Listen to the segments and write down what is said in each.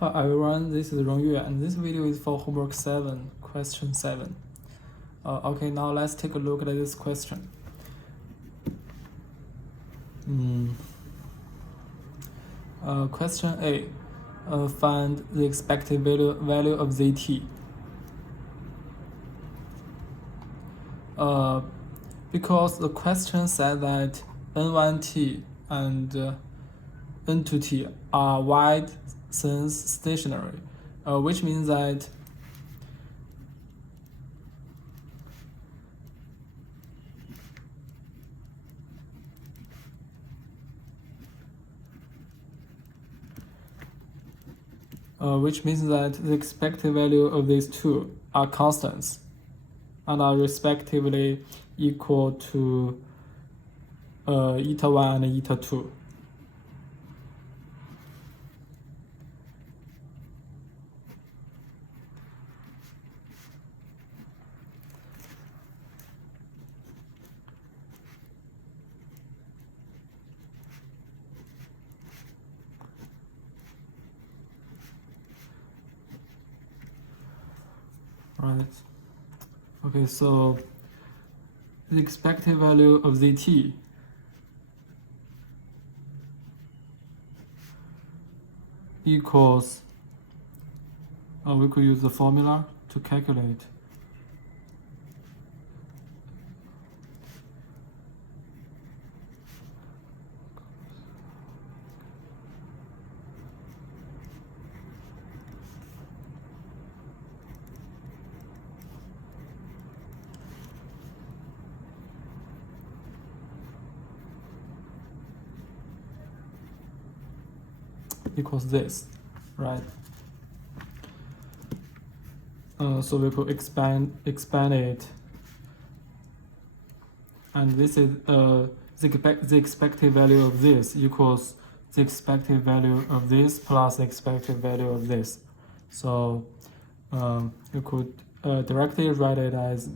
Hi everyone, this is Rongyue, and this video is for homework 7, question 7. Okay, now let's take a look at this question. Question A. Find the expected value of ZT. Because the question said that N1T and N2T are wide since stationary, which means that the expected value of these two are constants and are respectively equal to eta 1 and eta 2. Right. Okay, so the expected value of ZT equals, we could use the formula to calculate equals this, right? So we could expand it, and this is the expected value of this equals the expected value of this plus the expected value of this. So you could directly write it as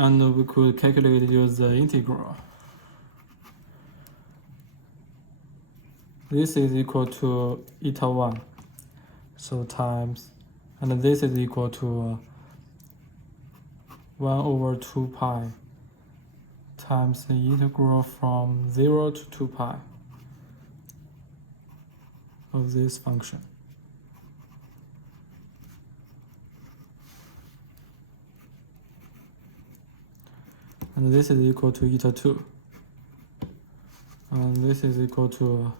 and we could calculate use the integral. This is equal to eta 1, so times, and this is equal to 1 over 2 pi times the integral from 0 to 2 pi of this function. And this is equal to eta 2. And this is equal to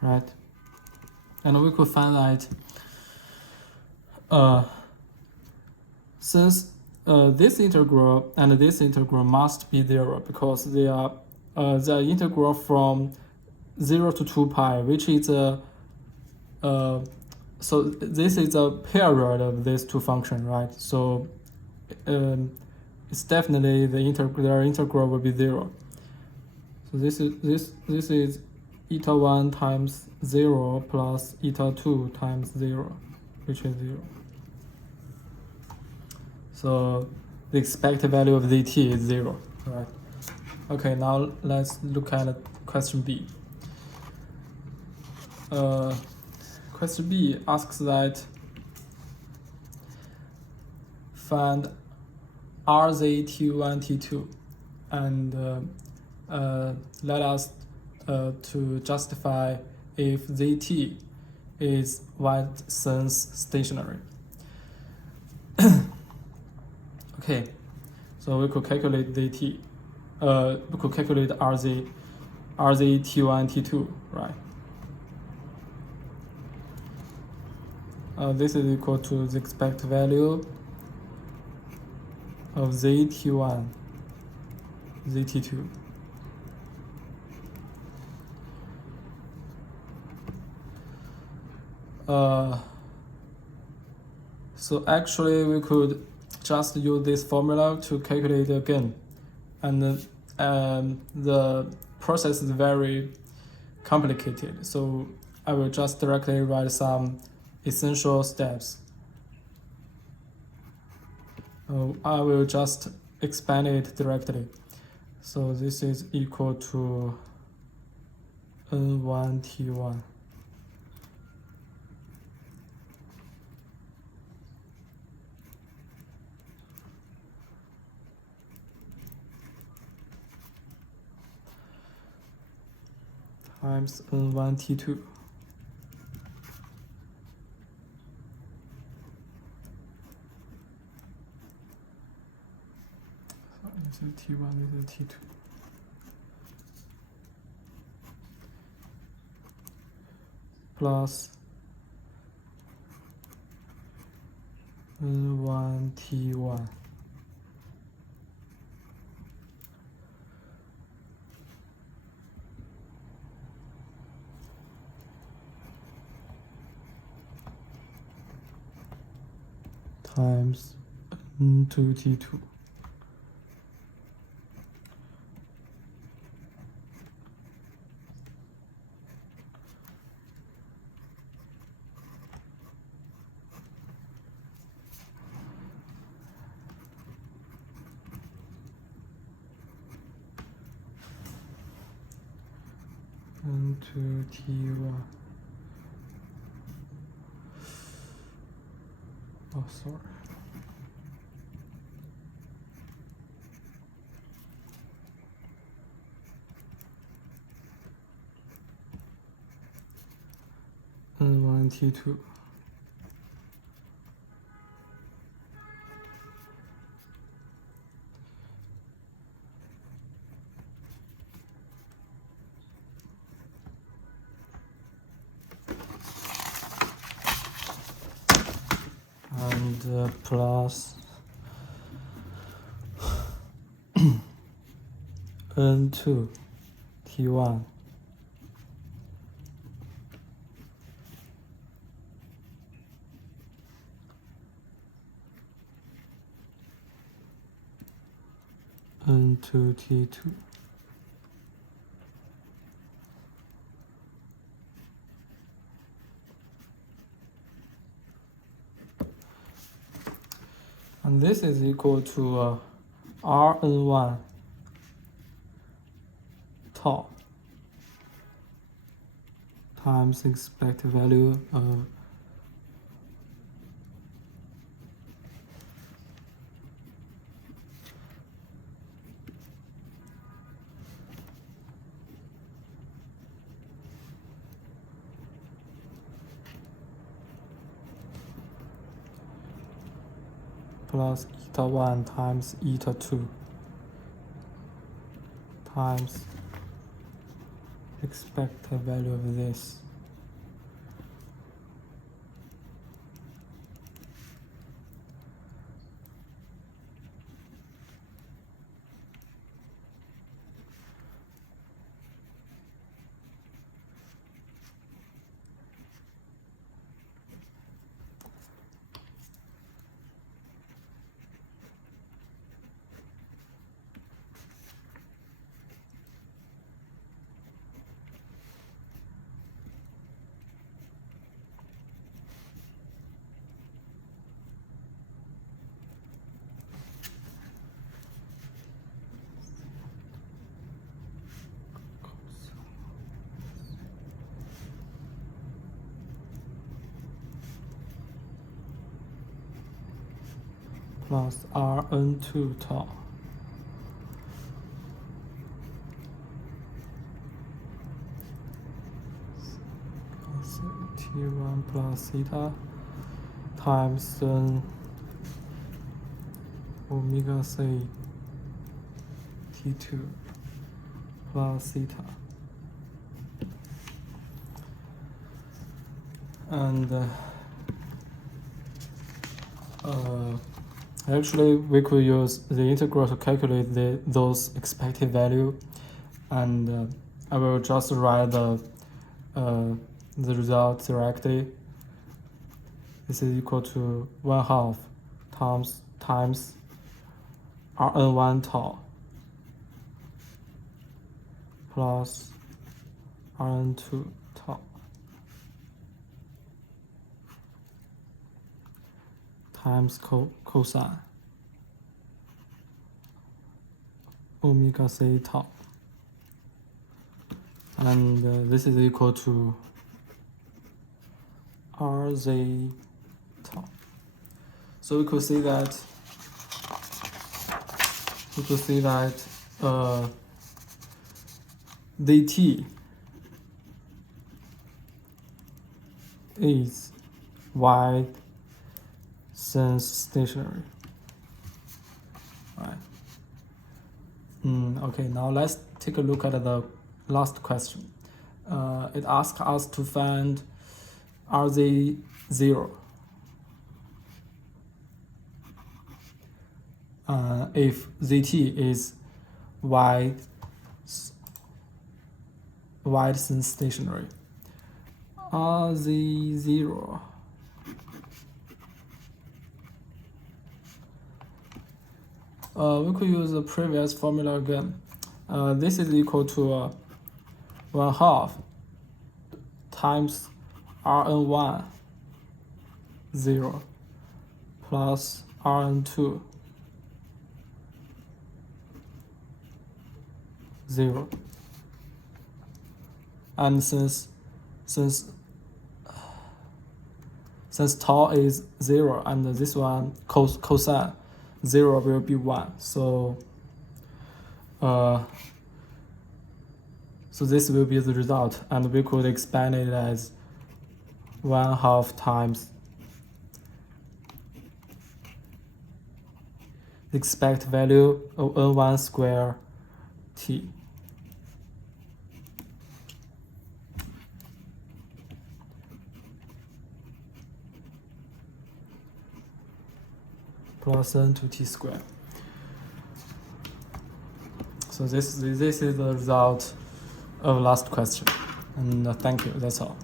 right. And we could find that since this integral and this integral must be 0 because they are the integral from 0 to 2 pi, which is a so this is a period of these two functions, right? So it's definitely their integral will be 0. So this is eta 1 times 0 plus eta 2 times 0, which is 0. So the expected value of ZT is 0, right? Okay, now let's look at question B. Question B asks that find RZT1, T2, and let us to justify if ZT is wide since stationary. Okay, so we could calculate ZT. We could calculate RZ T1, T2, right? This is equal to the expected value of ZT1, ZT2. So actually we could just use this formula to calculate again, and the process is very complicated, so I will just directly write some essential steps. I will just expand it directly. So this is equal to N1 T1 times N1 T2 this is T1, this is T2 plus N1 T1 times N2 T2 N2 T1. Oh, sorry. N1 T2 and plus N2 T1 N2 T2 and this is equal to Rn1 tau times expected value of plus eta 1 times eta 2 times expected value of this. Plus Rn2 tau T1 plus theta times omega c t2 plus theta. And actually we could use the integral to calculate those expected value, and I will just write the result directly. This is equal to 1/2 times Rn1 tau plus Rn2 tau times cosine omega c tau, and this is equal to Rz tau. So we could see that dt is y since stationary. Right. Okay, now let's take a look at the last question. It asks us to find Rz0 if Zt is wide since stationary. Rz0 we could use the previous formula again. This is equal to 1/2 times Rn1 0 plus Rn2 0. And since tau is 0 and this one cosine 0 will be 1, so this will be the result, and we could expand it as 1/2 times the expected value of n1 square t plus n2 t squared. So this is the result of last question, and thank you, that's all.